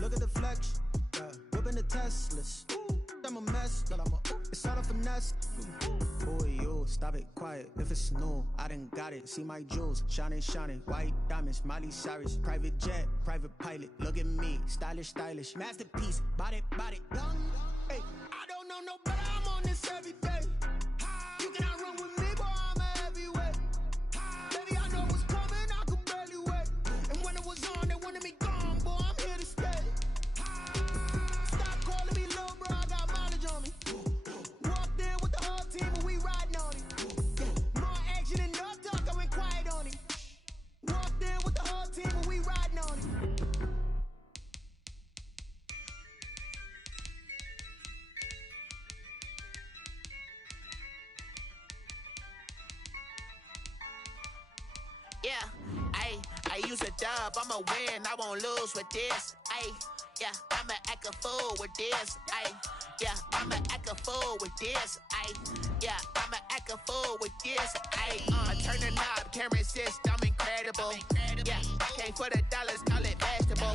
Look at the flex, whipping the Teslas. I'm a mess, but it's all a finesse. Boy, you stop it, quiet. If it's new, I done got it. See my jewels, shining, white diamonds, Miley Cyrus, private jet, private pilot. Look at me, stylish, masterpiece, body, young. Hey, I don't know no better. I'm on this every day. You cannot run with me, boy. I'm a heavyweight. Baby, I know what's coming. I could barely wait. And when it was on, they wanted me gone, boy. I'm here to stay. Stop calling me little bro. I got mileage on me. Walked in with the whole team and we riding on it. More action and no talk. I went quiet on it. Walked in with the whole team and we riding on it. Yeah, I use a dub, I'ma win, I won't lose with this. Yeah, I'ma act a fool with this. Yeah, I'ma act a fool with this. Yeah, I'ma act a fool with this. I turn the knob, can't resist, I'm incredible. Yeah, came for the dollars, call it vegetable.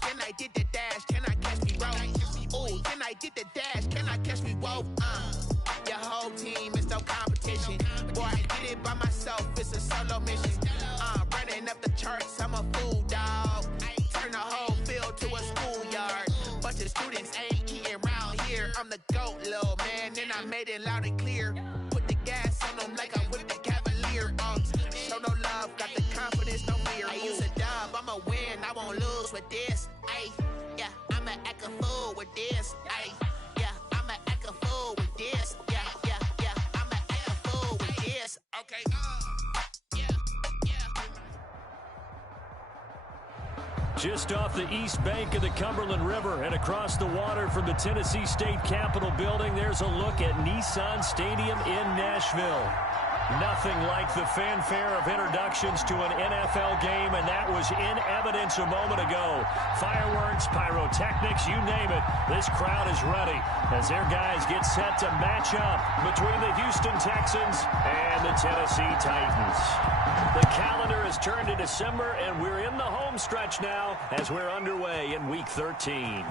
Then I did the dash, can I catch me roll? Ooh, then I did the dash, can I catch me roll? Your whole team is no competition. Boy, I did it by myself, it's a solo mission. Running up the charts, I'm a fool, dog. Turn the whole field to a schoolyard. Bunch of students ain't eating round here. I'm the GOAT, little man, and I made it loud and clear. Put the gas on them like I whipped the Cavalier. Show no love, got the confidence, no fear. I use a dub, I'ma win, I won't lose with this. Yeah, I'ma act a fool with this. Yeah, I'ma act a fool with this. Yeah, I'ma act a fool with this. Okay, Just off the east bank of the Cumberland River and across the water from the Tennessee State Capitol building, there's a look at Nissan Stadium in Nashville. Nothing like the fanfare of introductions to an NFL game, and that was in evidence a moment ago. Fireworks, pyrotechnics, you name it. This crowd is ready as their guys get set to match up between the Houston Texans and the Tennessee Titans. The calendar has turned to December, and we're in the home stretch now as we're underway in Week 13.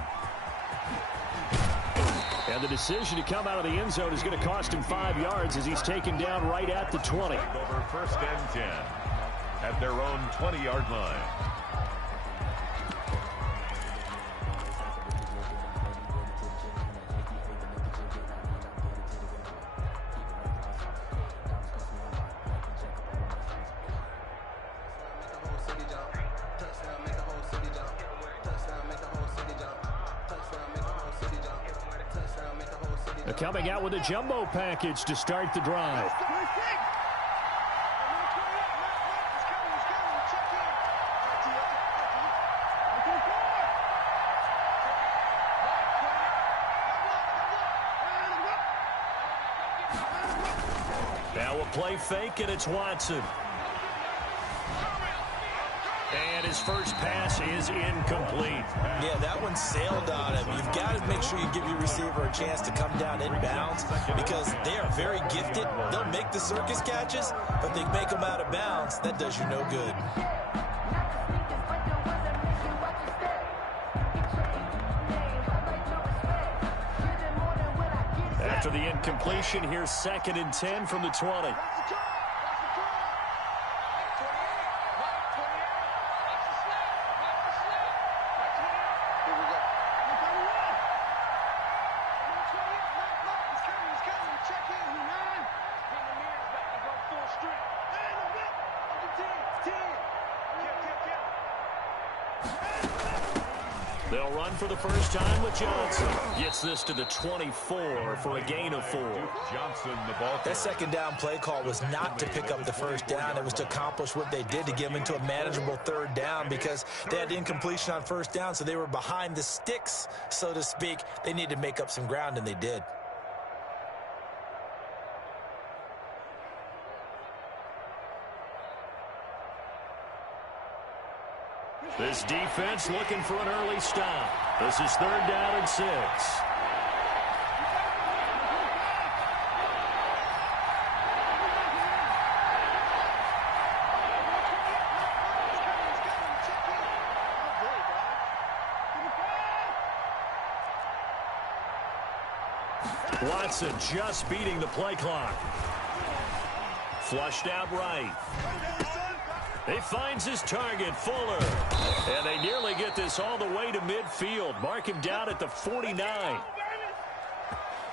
And the decision to come out of the end zone is going to cost him 5 yards as he's taken down right at the 20. Over 1st and 10 at their own 20-yard line. Coming out with a jumbo package to start the drive. Now a play fake, and it's Watson. And his first pass is incomplete. Yeah, that one sailed on him. You've got to make sure you give your receiver a chance to come down inbounds because they are very gifted. They'll make the circus catches, but they make them out of bounds. That does you no good. After the incompletion, here's 2nd and 10 from the 20. They'll run for the first time with Johnson. Gets this to the 24 for a gain of 4. Johnson, the ball. That second down play call was not to pick up the first down. It was to accomplish what they did to get them into a manageable 3rd down because they had incompletion on 1st down, so they were behind the sticks, so to speak. They needed to make up some ground, and they did. This defense looking for an early stop. This is 3rd down and 6. Watson just beating the play clock. Flushed out right. He finds his target, Fuller. And they nearly get this all the way to midfield. Mark him down at the 49.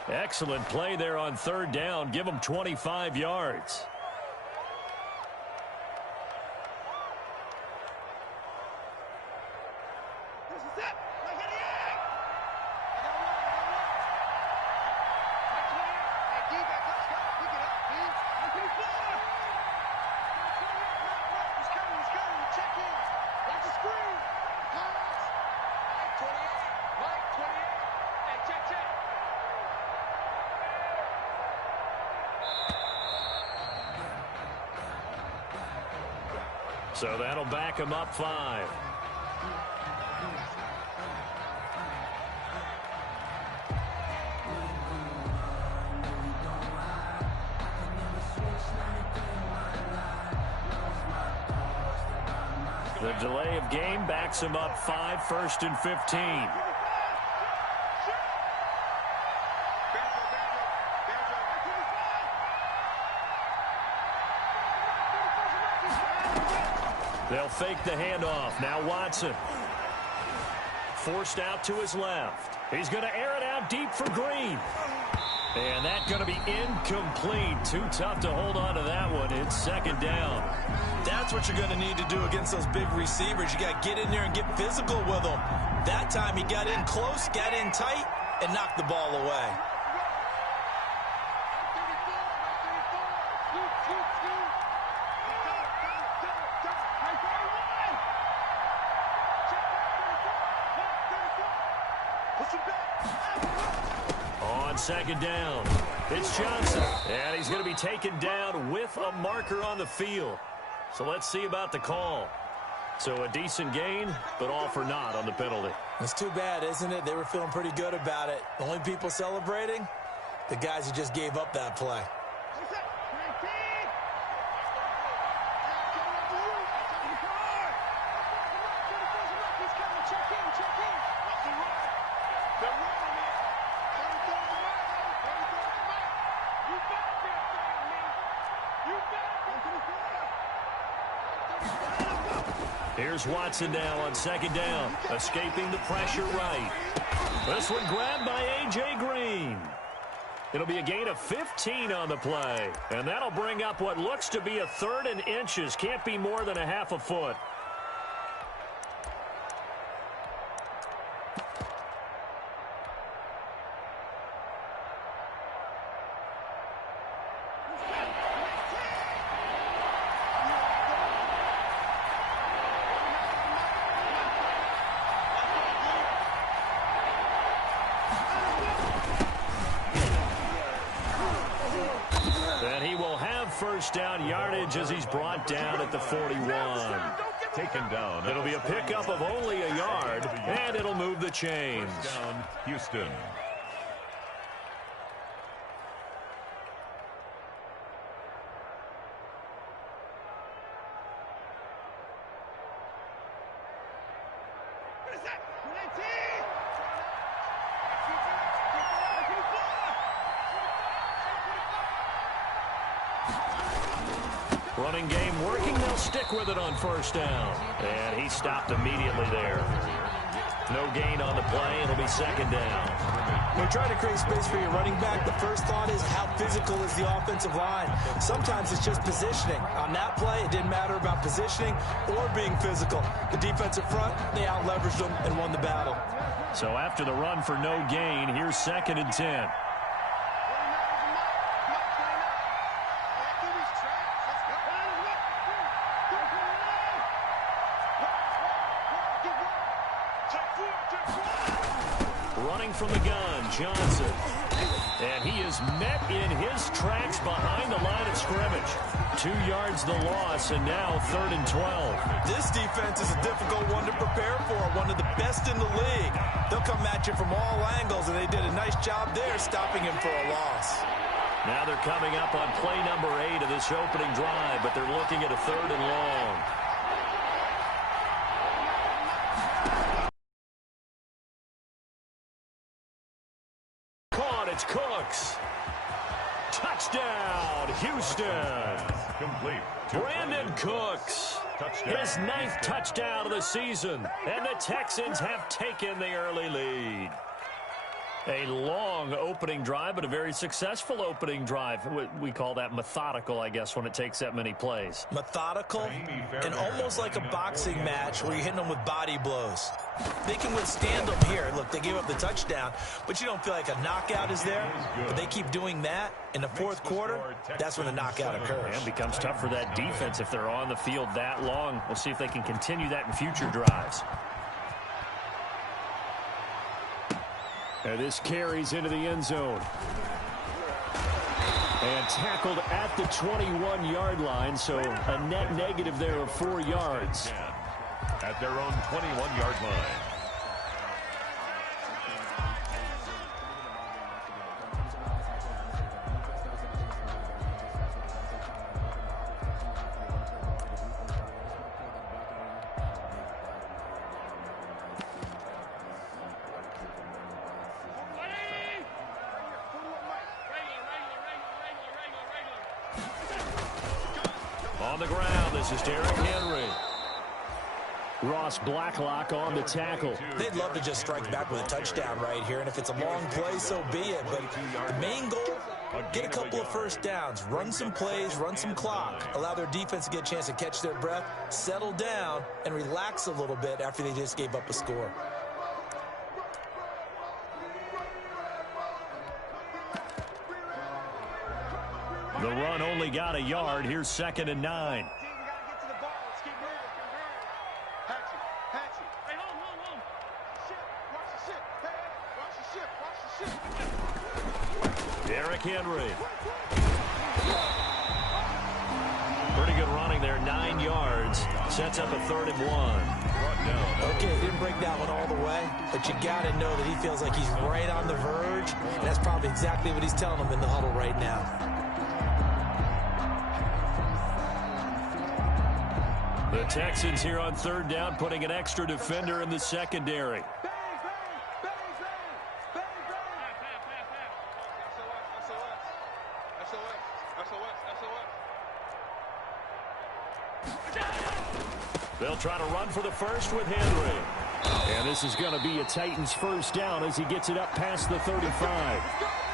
Excellent play there on third down. Give him 25 yards. So that'll back him up 5. The delay of game backs him up 5, 1st and 15. They'll fake the handoff. Now Watson. Forced out to his left. He's going to air it out deep for Green. And that's going to be incomplete. Too tough to hold on to that one. It's second down. That's what you're going to need to do against those big receivers. You got to get in there and get physical with them. That time he got in close, got in tight, and knocked the ball away. On second down, it's Johnson. And he's going to be taken down with a marker on the field. So let's see about the call. So a decent gain, but all for naught on the penalty. It's too bad, isn't it? They were feeling pretty good about it. The only people celebrating, the guys who just gave up that play. Here's Watson now on second down, escaping the pressure right. This one grabbed by A.J. Green. It'll be a gain of 15 on the play, and that'll bring up what looks to be a 3rd and inches. Can't be more than a half a foot. First down yardage as he's brought down at the 41. Taken down. It'll be a pickup of only a yard, and it'll move the chains. First down, Houston. Running game working. They'll stick with it on first down. And he stopped immediately there. No gain on the play. It'll be second down. When you try to create space for your running back, the first thought is how physical is the offensive line. Sometimes it's just positioning. On that play, it didn't matter about positioning or being physical. The defensive front, they out-leveraged them and won the battle. So after the run for no gain, here's 2nd and 10. Running from the gun, Johnson. And he is met in his tracks behind the line of scrimmage. 2 yards the loss, and now 3rd and 12. This defense is a difficult one to prepare for, one of the best in the league. They'll come at you from all angles, and they did a nice job there stopping him for a loss. Now they're coming up on play number 8 of this opening drive, but they're looking at a 3rd and long. It's Cooks. Touchdown, Houston. Complete. Brandon Cooks. Touchdown. His 9th touchdown of the season. And the Texans have taken the early lead. A long opening drive, but a very successful opening drive. We call that methodical, I guess, when it takes that many plays. Methodical and almost like a boxing match where you're hitting them with body blows. They can withstand them here. Look, they gave up the touchdown, but you don't feel like a knockout is there. But they keep doing that in the fourth quarter. That's when the knockout occurs. And it becomes tough for that defense if they're on the field that long. We'll see if they can continue that in future drives. And this carries into the end zone. And tackled at the 21-yard line, so a net negative there of 4 yards. At their own 21-yard line. On the ground, this is Derrick Henry. Ross Blacklock on the tackle. They'd love to just strike back with a touchdown right here, and if it's a long play, so be it. But the main goal, get a couple of first downs, run some plays, run some clock, allow their defense to get a chance to catch their breath, settle down, and relax a little bit after they just gave up a score. The run only got a yard. Here's 2nd and 9. Derrick Henry. Pretty good running there, 9 yards. Sets up a 3rd and 1. Okay, didn't break that one all the way, but you got to know that he feels like he's right on the verge, and that's probably exactly what he's telling them in the huddle right now. The Texans here on 3rd down, putting an extra defender in the secondary. They'll try to run for the first with Henry. And this is going to be a Titans first down as he gets it up past the 35.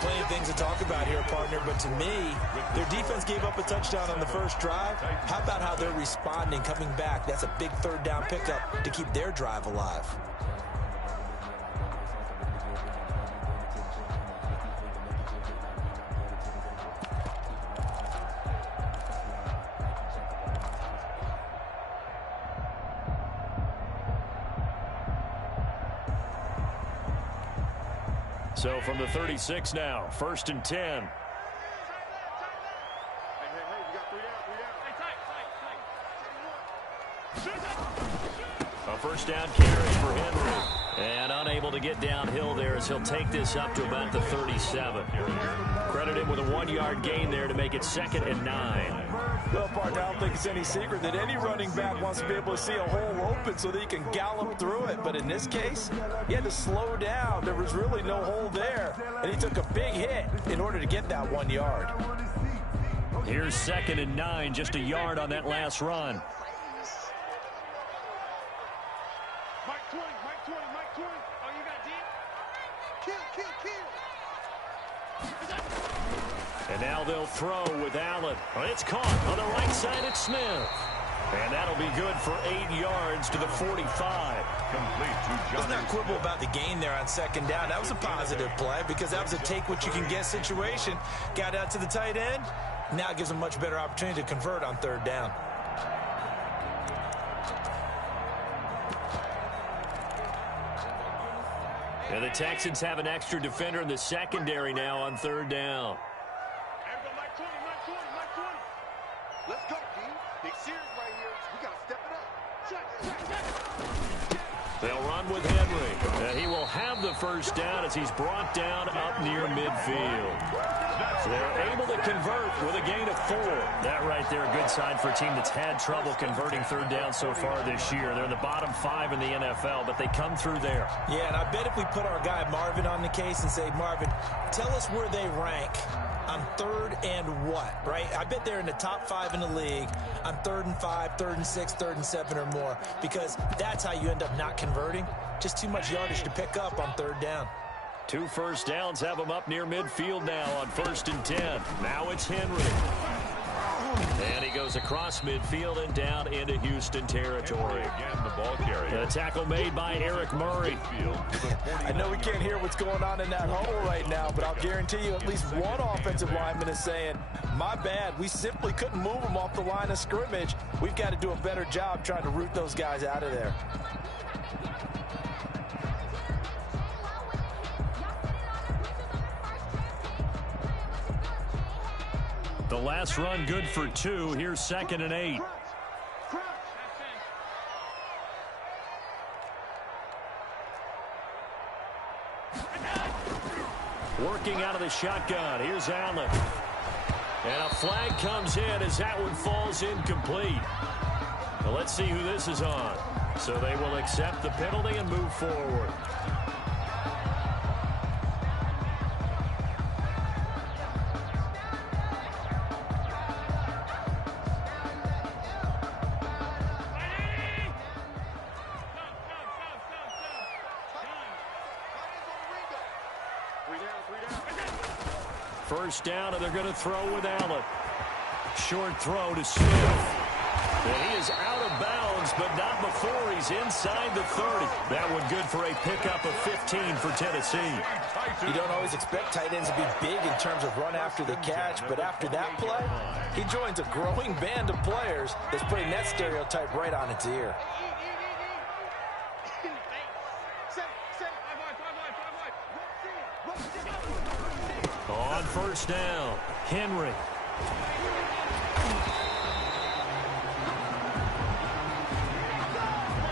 Plenty of things to talk about here, partner, but to me, their defense gave up a touchdown on the first drive. How about how they're responding, coming back? That's a big 3rd down pickup to keep their drive alive. So from the 36 now, 1st and 10. A first down carry for Henry. And unable to get downhill there as he'll take this up to about the 37. Credit him with a 1-yard gain there to make it 2nd and 9. Well, partner, I don't think it's any secret that any running back wants to be able to see a hole open so that he can gallop through it. But in this case, he had to slow down. There was really no hole there. And he took a big hit in order to get that 1 yard. Here's 2nd and 9, just a yard on that last run. And now they'll throw with Allen. It's caught on the right side. It's Smith. And that'll be good for 8 yards to the 45. Let's not quibble about the gain there on 2nd down. That was a positive play because that was a take-what-you-can-get situation. Got out to the tight end. Now it gives them a much better opportunity to convert on 3rd down. And the Texans have an extra defender in the secondary now on 3rd down. Let's go, D. Big series right here. We got to step it up. They'll run with Henry. He will have the first down as he's brought down up near midfield. They're able to convert with a gain of 4. That right there, a good sign for a team that's had trouble converting third down so far this year. They're in the bottom 5 in the NFL, but they come through there. Yeah, and I bet if we put our guy Marvin on the case and say, Marvin, tell us where they rank on 3rd and what, right? I bet they're in the top 5 in the league on 3rd and 5, 3rd and 6, 3rd and 7 or more, because that's how you end up not converting. Just too much yardage to pick up on 3rd down. 2 first downs have them up near midfield now on 1st and 10. Now it's Henry. And he goes across midfield and down into Houston territory. Again, the ball carrier. A tackle made by Eric Murray. I know we can't hear what's going on in that hole right now, but I'll guarantee you at least one offensive lineman is saying, my bad, we simply couldn't move them off the line of scrimmage. We've got to do a better job trying to root those guys out of there. The last run good for 2. Here's 2nd and 8. Working out of the shotgun. Here's Allen. And a flag comes in as that one falls incomplete. Well, let's see who this is on. So they will accept the penalty and move forward. First down, and they're going to throw with Allen. Short throw to Smith. And he is out of bounds, but not before he's inside the 30. That one good for a pickup of 15 for Tennessee. You don't always expect tight ends to be big in terms of run after the catch, but after that play, he joins a growing band of players that's putting that stereotype right on its ear. On first down, Henry.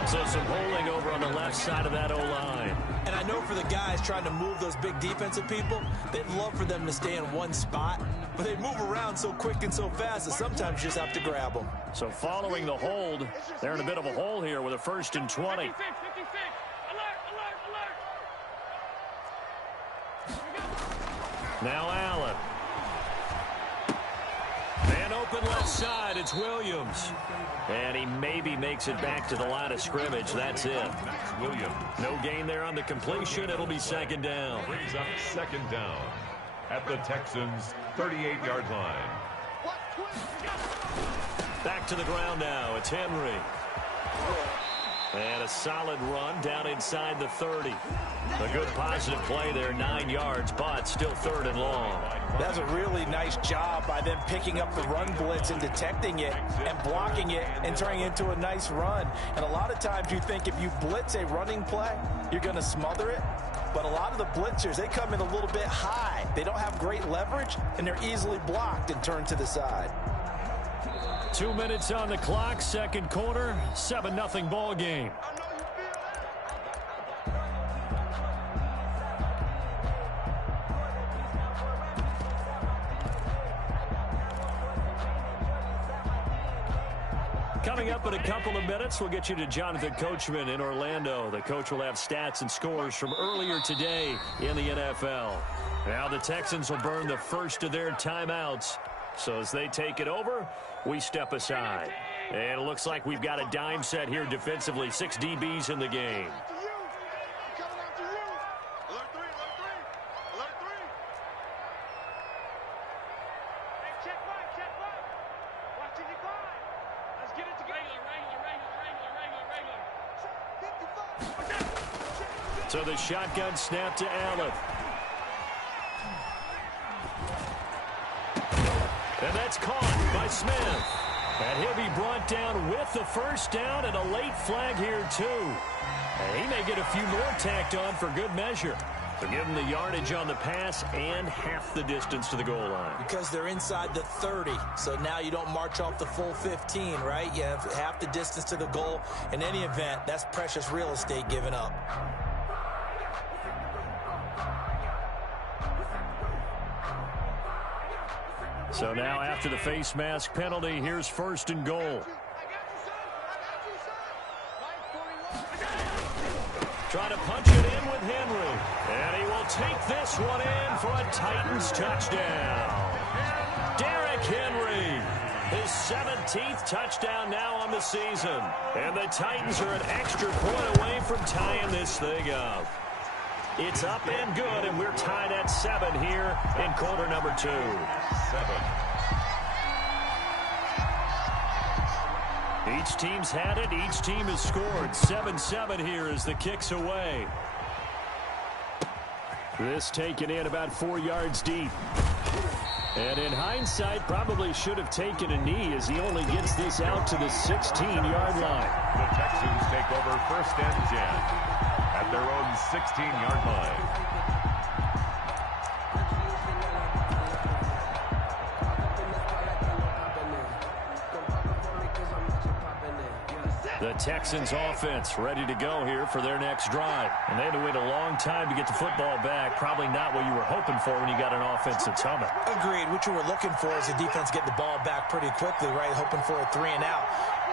So some holding over on the left side of that O-line. And I know for the guys trying to move those big defensive people, they'd love for them to stay in one spot, but they move around so quick and so fast that sometimes you just have to grab them. So following the hold, they're in a bit of a hole here with a 1st and 20. Now Allen. Man open left side, it's Williams. And he maybe makes it back to the line of scrimmage. That's it. Williams. No gain there on the completion. It'll be 2nd down. Brings up 2nd down at the Texans' 38-yard line. Back to the ground now. It's Henry. And a solid run down inside the 30. A good positive play there, 9 yards, but still 3rd and long. That's a really nice job by them picking up the run blitz and detecting it and blocking it and turning it into a nice run. And a lot of times you think if you blitz a running play, you're going to smother it. But a lot of the blitzers, they come in a little bit high. They don't have great leverage, and they're easily blocked and turned to the side. 2 minutes on the clock, 2nd quarter, 7-0 ball game. Coming up in a couple of minutes, we'll get you to Jonathan Coachman in Orlando. The coach will have stats and scores from earlier today in the NFL. Now the Texans will burn the first of their timeouts. So as they take it over, we step aside. And it looks like we've got a dime set here defensively. 6 DBs in the game. So the shotgun snap to Allen. And that's caught by Smith. And he'll be brought down with the first down and a late flag here too. And he may get a few more tacked on for good measure. So give him the yardage on the pass and half the distance to the goal line. Because they're inside the 30, so now you don't march off the full 15, right? You have half the distance to the goal. In any event, that's precious real estate given up. So now after the face mask penalty, here's 1st and goal. Trying to punch it in with Henry. And he will take this one in for a Titans touchdown. Derrick Henry, his 17th touchdown now on the season. And the Titans are an extra point away from tying this thing up. It's up and good, and we're tied at 7 here in quarter number 2. 7. Each team's had it. Each team has scored. 7-7 here as the kick's away. This taken in about 4 yards deep. And in hindsight, probably should have taken a knee as he only gets this out to the 16-yard line. The Texans take over 1st and 10 at their own 16-yard line. The Texans offense ready to go here for their next drive. And they had to wait a long time to get the football back. Probably not what you were hoping for when you got an offense that's humming. Agreed. What you were looking for is the defense getting the ball back pretty quickly, right? Hoping for a 3 and out.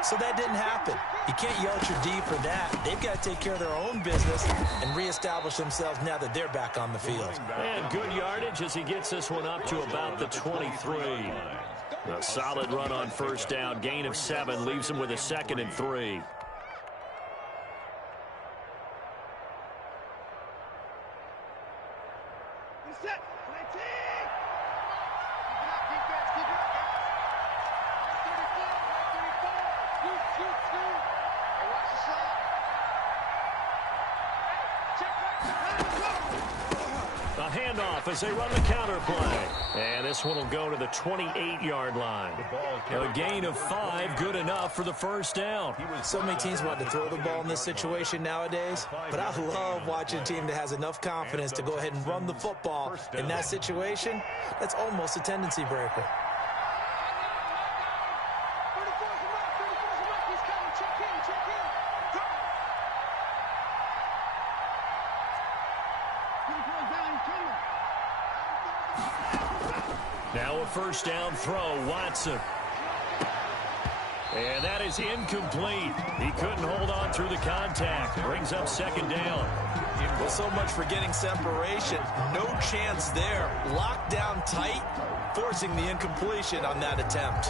So that didn't happen. You can't yell at your D for that. They've got to take care of their own business and reestablish themselves now that they're back on the field. And good yardage as he gets this one up to about the 23. A solid run on 1st down. Gain of 7 leaves him with a 2nd and 3. As they run the counter play. And this one will go to the 28-yard line. A gain of 5, good enough for the 1st down. So many teams want to throw the ball in this situation nowadays, but I love watching a team that has enough confidence to go ahead and run the football. In that situation, that's almost a tendency breaker. Now a 1st down throw, Watson. And that is incomplete. He couldn't hold on through the contact. Brings up 2nd down. Well, so much for getting separation. No chance there. Locked down tight, forcing the incompletion on that attempt.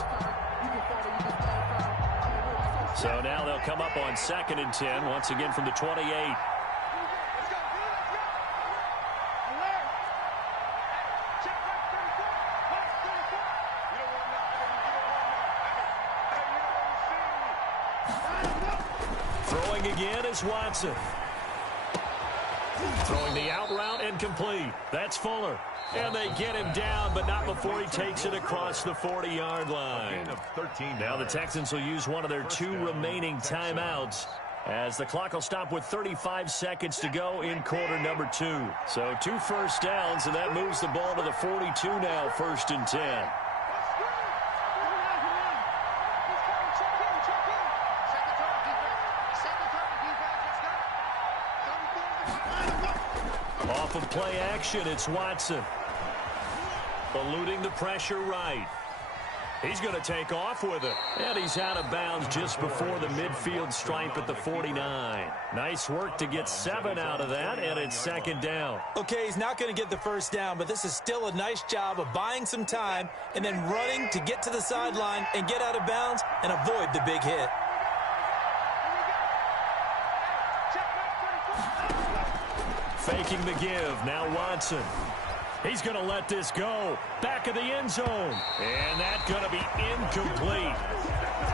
So now they'll come up on 2nd and 10, once again from the 28. Throwing again is Watson. Throwing the out route and complete. That's Fuller. And they get him down, but not before he takes it across the 40-yard line. Now the Texans will use one of their 2 remaining timeouts as the clock will stop with 35 seconds to go in quarter number 2. So 2 1st downs, and that moves the ball to the 42 now, 1st and 10. Off of play action, it's Watson. Eluding the pressure right. He's going to take off with it. And he's out of bounds just before the midfield stripe at the 49. Nice work to get 7 out of that, and it's 2nd down. Okay, he's not going to get the 1st down, but this is still a nice job of buying some time and then running to get to the sideline and get out of bounds and avoid the big hit. Faking the give. Now Watson. He's going to let this go. Back of the end zone. And that's going to be incomplete.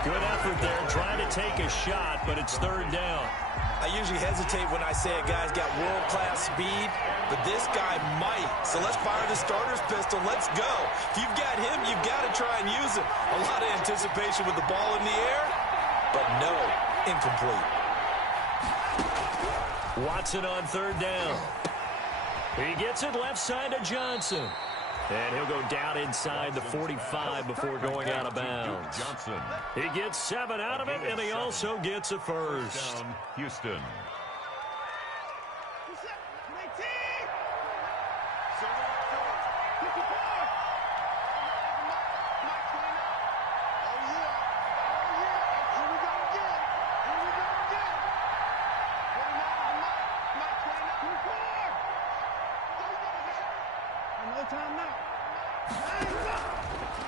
Good effort there trying to take a shot, but it's 3rd down. I usually hesitate when I say a guy's got world-class speed, but this guy might. So let's fire the starter's pistol. Let's go. If you've got him, you've got to try and use him. A lot of anticipation with the ball in the air, but no, incomplete. Watson on 3rd down. He gets it left side to Johnson. And he'll go down inside the 45 before going out of bounds. He gets 7 out of it, and he also gets a 1st. Houston.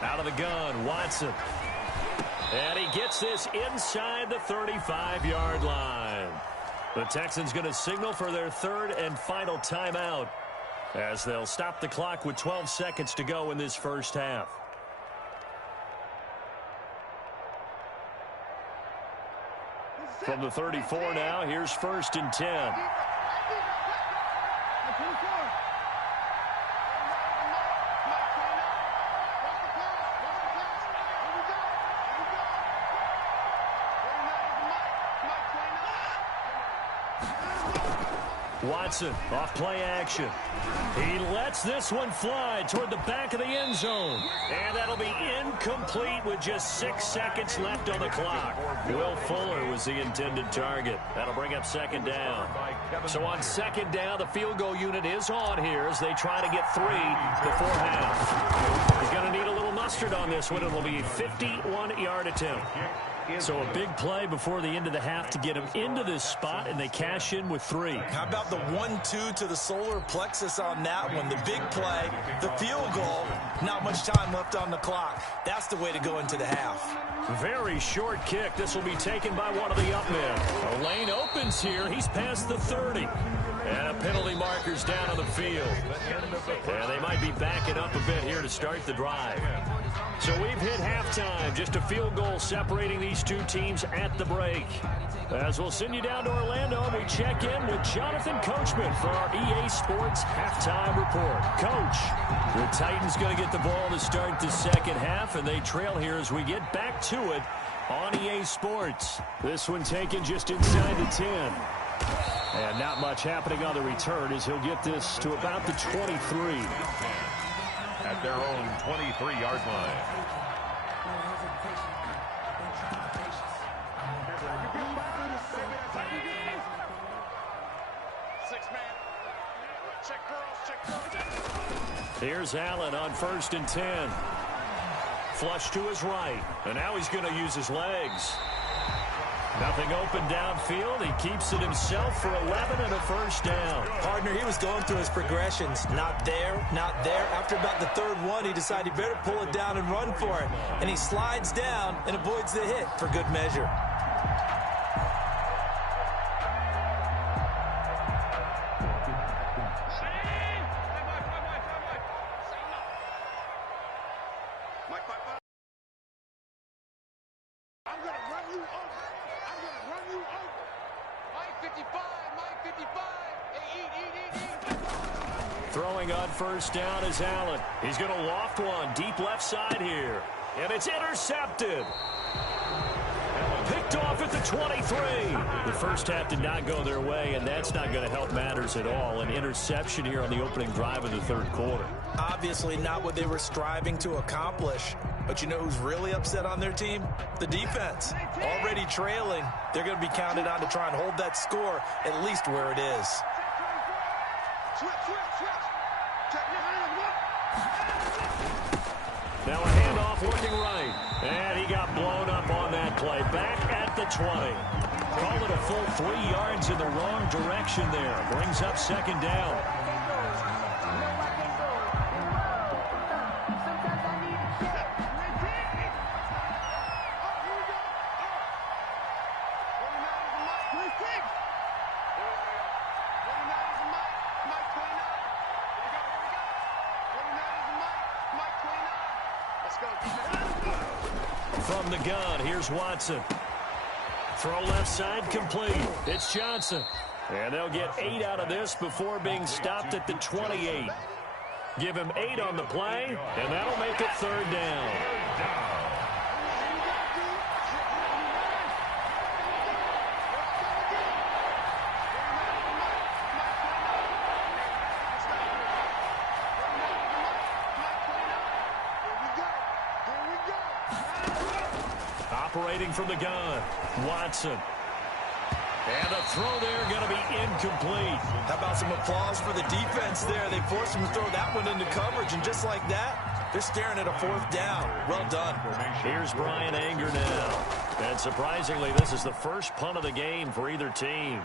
Out of the gun, Watson. And he gets this inside the 35-yard line. The Texans going to signal for their third and final timeout as they'll stop the clock with 12 seconds to go in this first half. From the 34 now, here's 1st and 10. Watson off play action. He lets this one fly toward the back of the end zone. And that'll be incomplete with just 6 seconds left on the clock. Will Fuller was the intended target. That'll bring up 2nd down. So on 2nd down, the field goal unit is on here as they try to get 3 before half. He's going to need a little mustard on this one. It'll be a 51-yard attempt. So a big play before the end of the half to get him into this spot, and they cash in with 3. How about the 1-2 to the solar plexus on that one? The big play, the field goal, not much time left on the clock. That's the way to go into the half. Very short kick. This will be taken by one of the up men. A lane opens here. He's past the 30. And a penalty marker's down on the field. And they might be backing up a bit here to start the drive. So we've hit halftime. Just a field goal separating these two teams at the break. As we'll send you down to Orlando, and we check in with Jonathan Coachman for our EA Sports Halftime Report. Coach, the Titans going to get the ball to start the second half, and they trail here as we get back to it on EA Sports. This one taken just inside the 10. And not much happening on the return as he'll get this to about the 23. At their own 23-yard line. Here's Allen on 1st and 10. Flush to his right. And now he's going to use his legs. Nothing open downfield. He keeps it himself for 11 and a 1st down. Partner, he was going through his progressions. Not there, not there. After about the 3rd one, he decided he better pull it down and run for it. And he slides down and avoids the hit for good measure. Throwing on 1st down is Allen. He's going to loft one deep left side here. And it's intercepted. Picked off at the 23. The first half did not go their way, and that's not going to help matters at all. An interception here on the opening drive of the 3rd quarter. Obviously not what they were striving to accomplish. But you know who's really upset on their team? The defense. Already trailing. They're going to be counted on to try and hold that score at least where it is. Now a handoff looking right. And he got blown up on that play. Back at the 20. Call it a full 3 yards in the wrong direction there. Brings up 2nd down. From the gun, here's Watson. Throw left side complete. It's Johnson. And they'll get 8 out of this before being stopped at the 28. Give him 8 on the play, and that'll make it 3rd down. Operating from the gun, Watson. And a throw there going to be incomplete. How about some applause for the defense there? They forced him to throw that one into coverage, and just like that, they're staring at a 4th down. Well done. Here's Brian Anger now. And surprisingly, this is the first punt of the game for either team.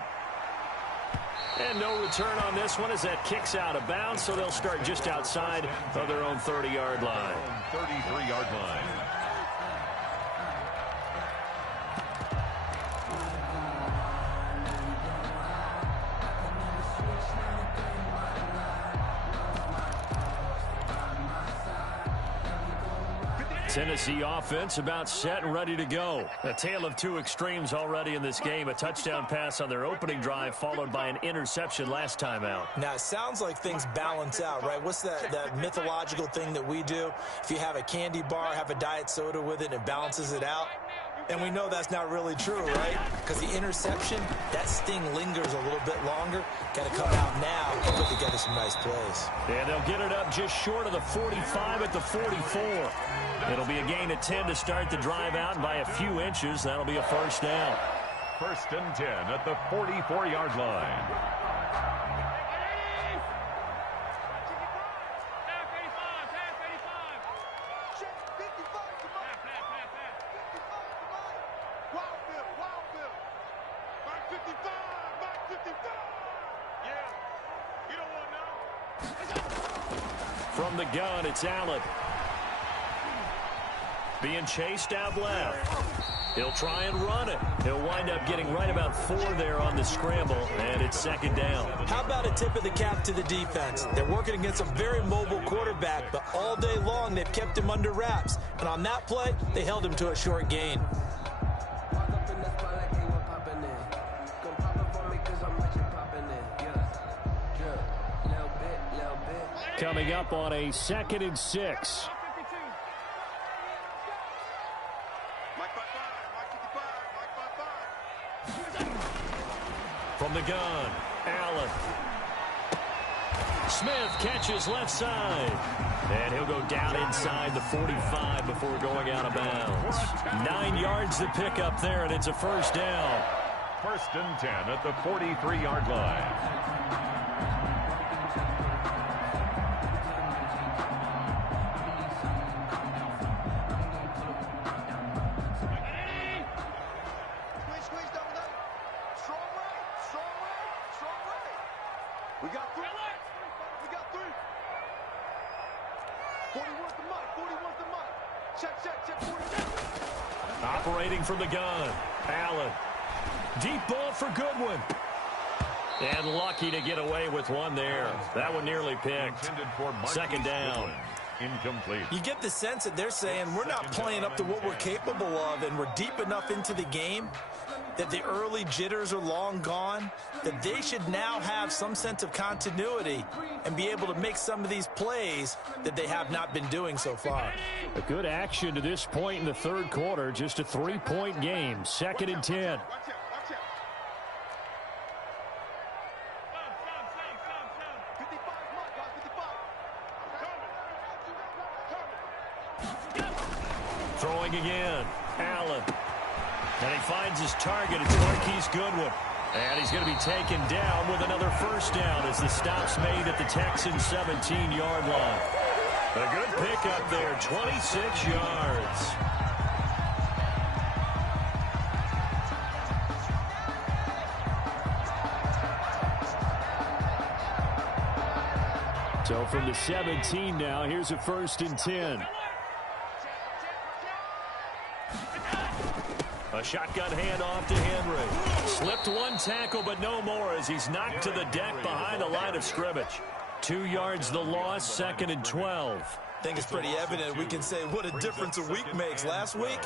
And no return on this one as that kicks out of bounds, so they'll start just outside of their own 30-yard line. 33-yard line. Tennessee offense about set and ready to go. A tale of two extremes already in this game. A touchdown pass on their opening drive followed by an interception last time out. Now, it sounds like things balance out, right? What's that mythological thing that we do? If you have a candy bar, have a diet soda with it, and it balances it out. And we know that's not really true, right? Because the interception, that sting lingers a little bit longer. Got to come out now and put together some nice plays. And they'll get it up just short of the 45 at the 44. It'll be a gain of 10 to start the drive out, and by a few inches, that'll be a first down. 1st and 10 at the 44-yard line. From the gun, it's Allen. Being chased out left. He'll try and run it. He'll wind up getting right about 4 there on the scramble, and it's 2nd down. How about a tip of the cap to the defense? They're working against a very mobile quarterback, but all day long they've kept him under wraps. And on that play, they held him to a short gain. Coming up on a 2nd and 6. From the gun, Allen. Smith catches left side. And he'll go down inside the 45 before going out of bounds. 9 yards to pick up there, and it's a first down. 1st and 10 at the 43-yard line. Operating from the gun, Allen. Deep ball for Goodwin. And lucky to get away with one there. That one nearly picked. 2nd down. Incomplete. You get the sense that they're saying we're not playing up to what we're capable of, and we're deep enough into the game that the early jitters are long gone, that they should now have some sense of continuity and be able to make some of these plays that they have not been doing so far. A good action to this point in the 3rd quarter. Just a 3-point game. 2nd and 10. Throwing again. Allen. And he finds his target. It's Marquise Goodwin. And he's going to be taken down with another first down as the stop's made at the Texans' 17-yard line. A good pickup there, 26 yards. So from the 17 now, here's a 1st and 10. A shotgun handoff to Henry. Slipped one tackle, but no more as he's knocked to the deck behind the line of scrimmage. 2 yards the loss, 2nd and 12. I think it's pretty evident. We can say what a difference a week makes. Last week,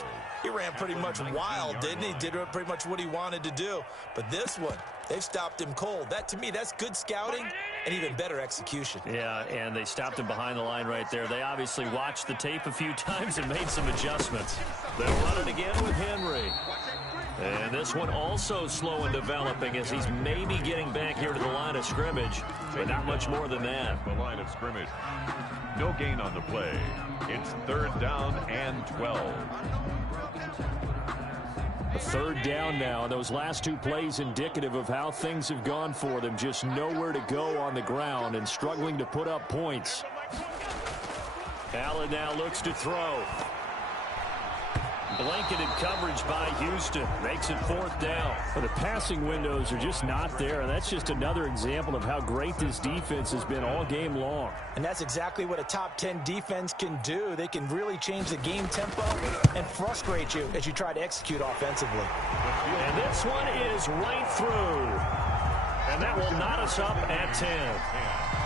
he ran pretty much wild, didn't he? Did pretty much what he wanted to do. But this one, they've stopped him cold. That, to me, that's good scouting and even better execution. Yeah, and they stopped him behind the line right there. They obviously watched the tape a few times and made some adjustments. They'll run it again with Henry. And this one also slow in developing as he's maybe getting back here to the line of scrimmage, but not much more than that. The line of scrimmage. No gain on the play. It's 3rd down and 12. A 3rd down now, and those last 2 plays indicative of how things have gone for them. Just nowhere to go on the ground and struggling to put up points. Allen now looks to throw. Blanketed coverage by Houston. Makes it 4th down. Well, the passing windows are just not there, and that's just another example of how great this defense has been all game long. And that's exactly what a top 10 defense can do. They can really change the game tempo and frustrate you as you try to execute offensively. And this one is right through. And that will knot us up at 10.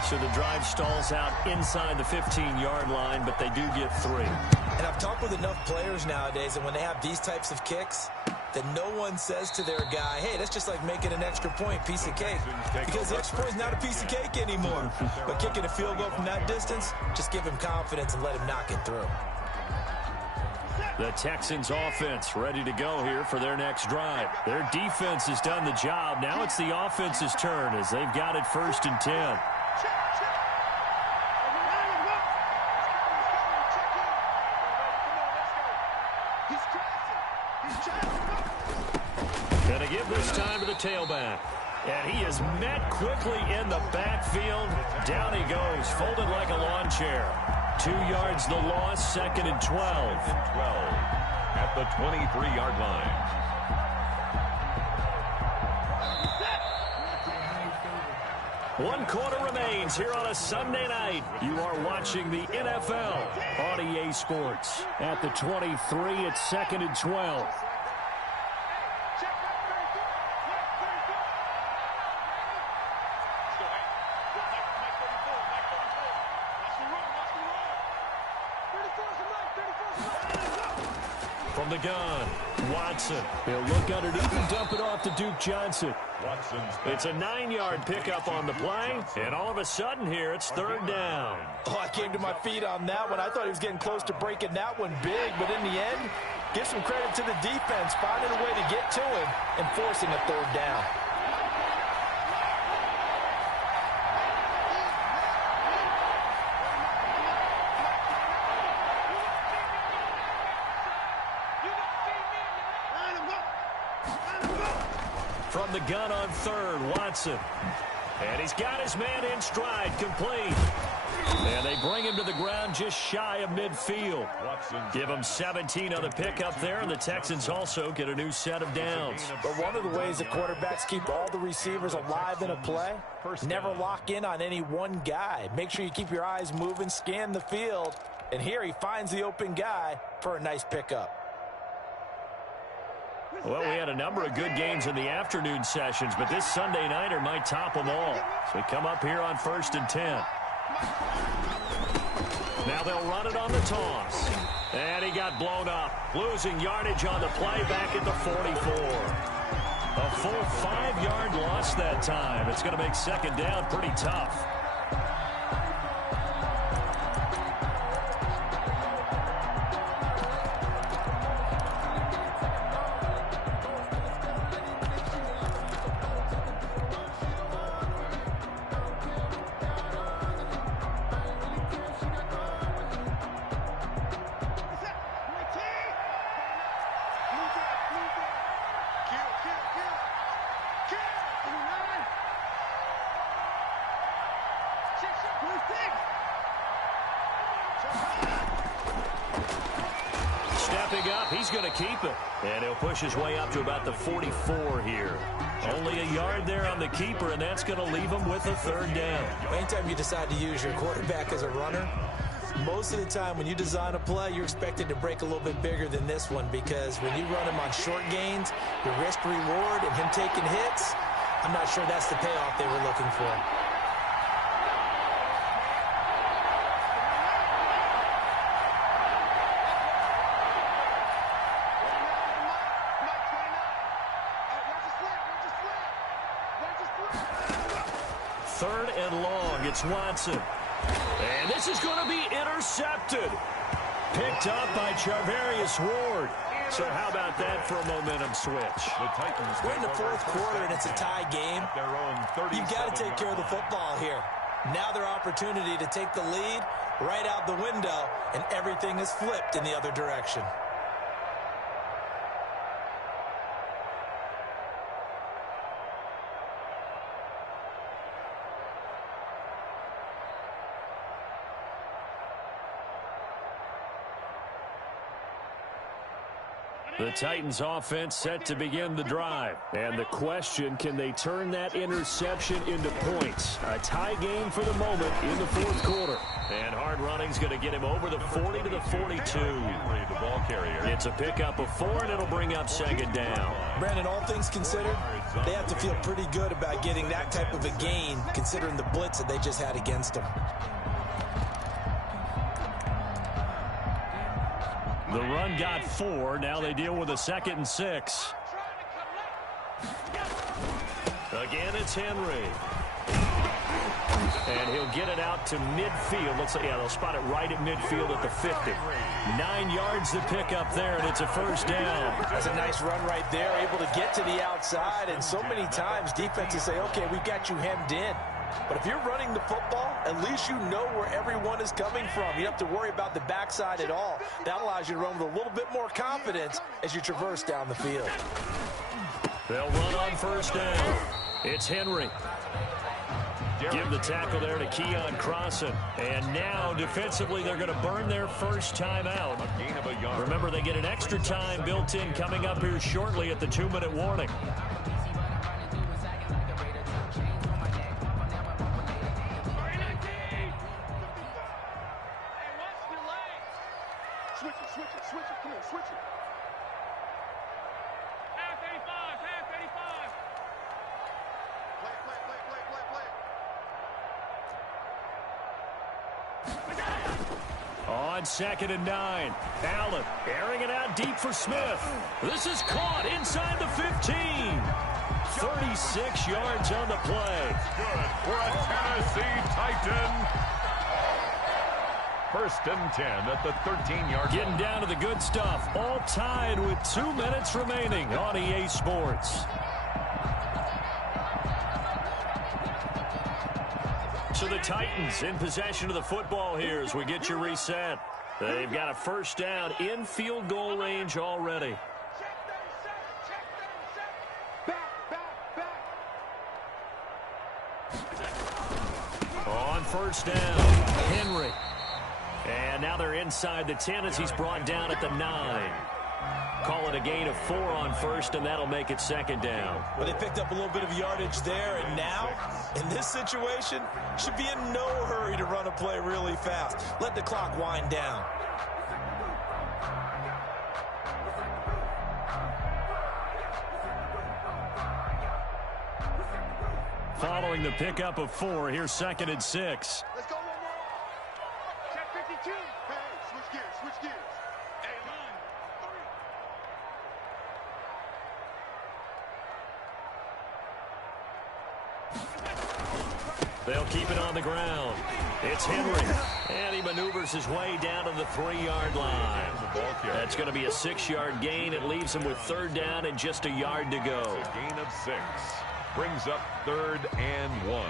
So the drive stalls out inside the 15-yard line, but they do get 3. And I've talked with enough players nowadays, and when they have these types of kicks, that no one says to their guy, hey, that's just like making an extra point, piece of cake. Because the extra point is not a piece of cake anymore. But kicking a field goal from that distance, just give him confidence and let him knock it through. The Texans offense ready to go here for their next drive. Their defense has done the job. Now it's the offense's turn as they've got it 1st and 10. Going to give this time to the tailback. And he is met quickly in the backfield. Down he goes, folded like a lawn chair. 2 yards the loss, 2nd and 12. At the 23-yard line. One quarter remains here on a Sunday night. You are watching the NFL on EA Sports. At the 23, it's 2nd and 12. From the gun, Watson. He'll look underneath and dump it off to Duke Johnson. It's a 9-yard pickup on the play, and all of a sudden here, it's 3rd down. Oh, I came to my feet on that one. I thought he was getting close to breaking that one big, but in the end, give some credit to the defense, finding a way to get to him and forcing a 3rd down. From the gun on 3rd, Watson. And he's got his man in stride, complete. And they bring him to the ground just shy of midfield. Give him 17 on the pickup there, and the Texans also get a new set of downs. But one of the ways the quarterbacks keep all the receivers alive in a play, never lock in on any one guy. Make sure you keep your eyes moving, scan the field. And here he finds the open guy for a nice pickup. Well, we had a number of good games in the afternoon sessions, but this Sunday nighter might top them all. So we come up here on 1st and 10. Now they'll run it on the toss. And he got blown up. Losing yardage on the play back at the 44. A full 5-yard loss that time. It's going to make 2nd down pretty tough. Stepping up, he's going to keep it. And he'll push his way up to about the 44 here. Only a yard there on the keeper, and that's going to leave him with a 3rd down. Anytime you decide to use your quarterback as a runner, most of the time when you design a play, you're expected to break a little bit bigger than this one, because when you run him on short gains, your risk-reward and him taking hits, I'm not sure that's the payoff they were looking for. Third and long, it's Watson. And this is going to be intercepted. Picked up by Charvarius Ward. So how about that for a momentum switch? We're in the 4th quarter and it's a tie game. You've got to take care of the football here. Now their opportunity to take the lead right out the window, and everything is flipped in the other direction. The Titans offense set to begin the drive. And the question, can they turn that interception into points? A tie game for the moment in the fourth quarter. And hard running's going to get him over the 40 to the 42. The ball carrier. It's a pickup of 4, and it'll bring up second down. Brandon, all things considered, they have to feel pretty good about getting that type of a gain, considering the blitz that they just had against them. The run got 4. Now they deal with a 2nd and 6. Again, it's Henry. And he'll get it out to midfield. Looks like, yeah, they'll spot it right at midfield at the 50. 9 yards to pick up there, and it's a first down. That's a nice run right there, able to get to the outside. And so many times defenses say, okay, we've got you hemmed in. But if you're running the football, at least you know where everyone is coming from. You don't have to worry about the backside at all. That allows you to run with a little bit more confidence as you traverse down the field. They'll run on first down. It's Henry. Give the tackle there to Keon Crossan. And now, defensively, they're going to burn their first time out. Remember, they get an extra time built in coming up here shortly at the 2-minute warning. Switch it. Come on, switch it. Half 85. Play. On 2nd and 9. Allen airing it out deep for Smith. This is caught inside the 15. 36 yards on the play. Good for a Tennessee Titan. 1st and 10 at the 13-yard line. Getting down to the good stuff. All tied with 2 minutes remaining on EA Sports. So the Titans in possession of the football here as we get you reset. They've got a first down in field goal range already. On first down, Henry. And now they're inside the 10 as he's brought down at the 9. Call it a gain of 4 on first, and that'll make it 2nd down. Well, they picked up a little bit of yardage there, and now, in this situation, should be in no hurry to run a play really fast. Let the clock wind down. Following the pickup of 4, here's 2nd and 6. Let's go one more. Check 52. Hey, switch gears. Hey, line. 3. They'll keep it on the ground. It's Henry. And he maneuvers his way down to the 3-yard line. That's going to be a 6-yard gain. It leaves him with 3rd down and just a yard to go. It's a gain of 6. Brings up 3rd and 1.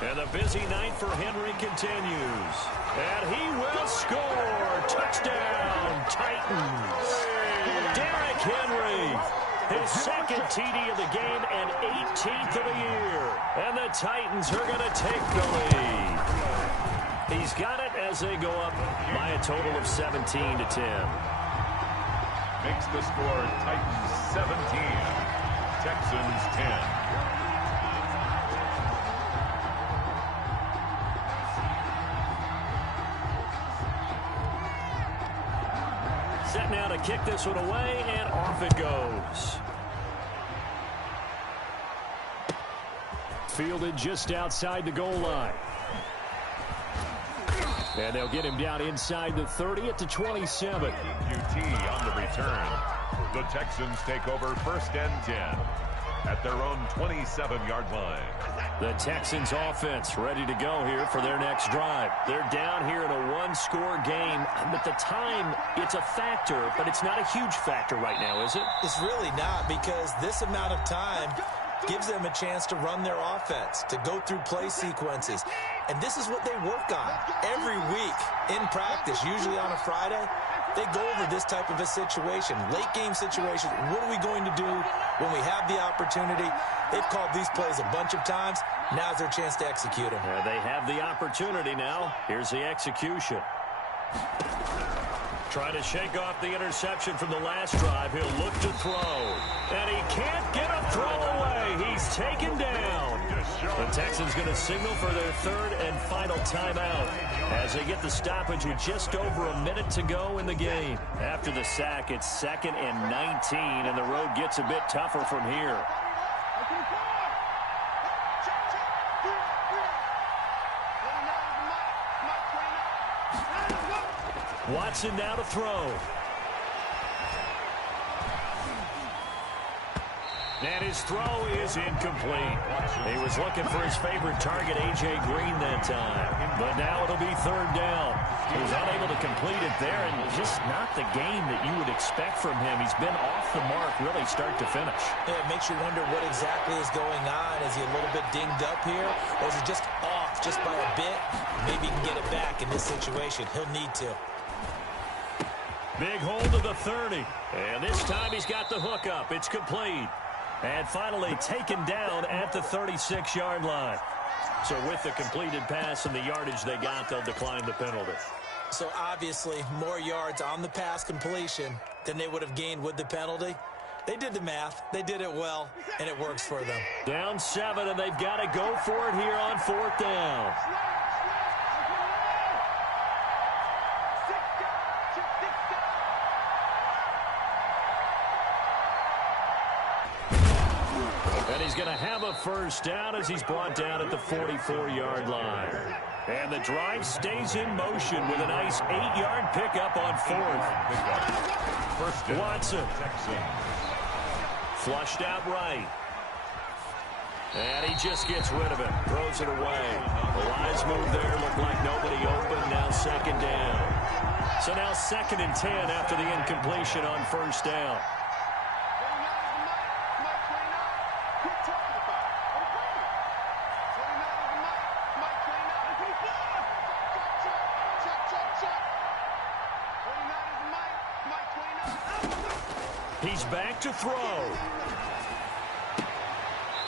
And the busy night for Henry continues. And he will score. Touchdown, Titans. Derrick Henry, his 2nd TD of the game and 18th of the year. And the Titans are going to take the lead. He's got it as they go up by a total of 17-10. Makes the score Titans 17, Texans 10. Set now to kick this one away, and off it goes. Fielded just outside the goal line. And they'll get him down inside the 30 at the 27. QT on the return. The Texans take over 1st and 10. at their own 27-yard line. The Texans offense ready to go here for their next drive. They're down here in a one-score game. But the time, it's a factor, but it's not a huge factor right now, is it? It's really not, because this amount of time gives them a chance to run their offense, to go through play sequences. And this is what they work on every week in practice, usually on a Friday. They go over this type of a situation, late-game situation. What are we going to do when we have the opportunity? They've called these plays a bunch of times. Now's their chance to execute them. They have the opportunity now. Here's the execution. Trying to shake off the interception from the last drive. He'll look to throw. And he can't get a throw away. He's taken down. The Texans going to signal for their third and final timeout as they get the stoppage with just over a minute to go in the game. After the sack, it's 2nd and 19, and the road gets a bit tougher from here. Watson now to throw. And his throw is incomplete. He was looking for his favorite target, A.J. Green, that time. But now it'll be 3rd down. He was unable to complete it there, and just not the game that you would expect from him. He's been off the mark, really, start to finish. Yeah, it makes you wonder what exactly is going on. Is he a little bit dinged up here, or is he just off just by a bit? Maybe he can get it back in this situation. He'll need to. Big hold of the 30. And this time he's got the hook up. It's complete. And finally taken down at the 36-yard line. So with the completed pass and the yardage they got, they'll decline the penalty. So obviously more yards on the pass completion than they would have gained with the penalty. They did the math. They did it well, and it works for them. Down 7, and they've got to go for it here on 4th down. And he's going to have a 1st down as he's brought down at the 44-yard line. And the drive stays in motion with a nice 8-yard pickup on 4th. Watson. Flushed out right. And he just gets rid of it. Throws it away. The wise move there. Looked like nobody open. Now 2nd down. So now 2nd and 10 after the incompletion on 1st down. He's back to throw.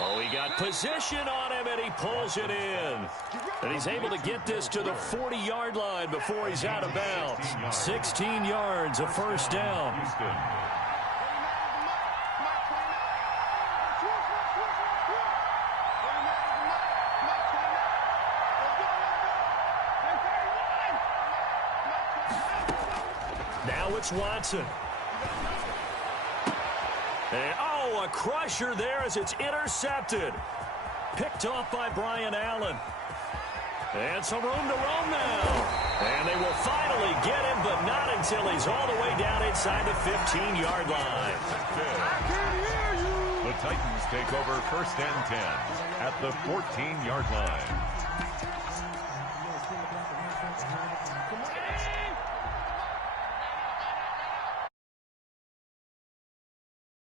Oh, he got position on him, and he pulls it in. And he's able to get this to the 40-yard line before he's out of bounds. 16 yards, a 1st down. Now it's Watson. And, oh, a crusher there as it's intercepted. Picked off by Brian Allen. And some room to roam now. And they will finally get him, but not until he's all the way down inside the 15-yard line. The Titans take over 1st and 10 at the 14-yard line.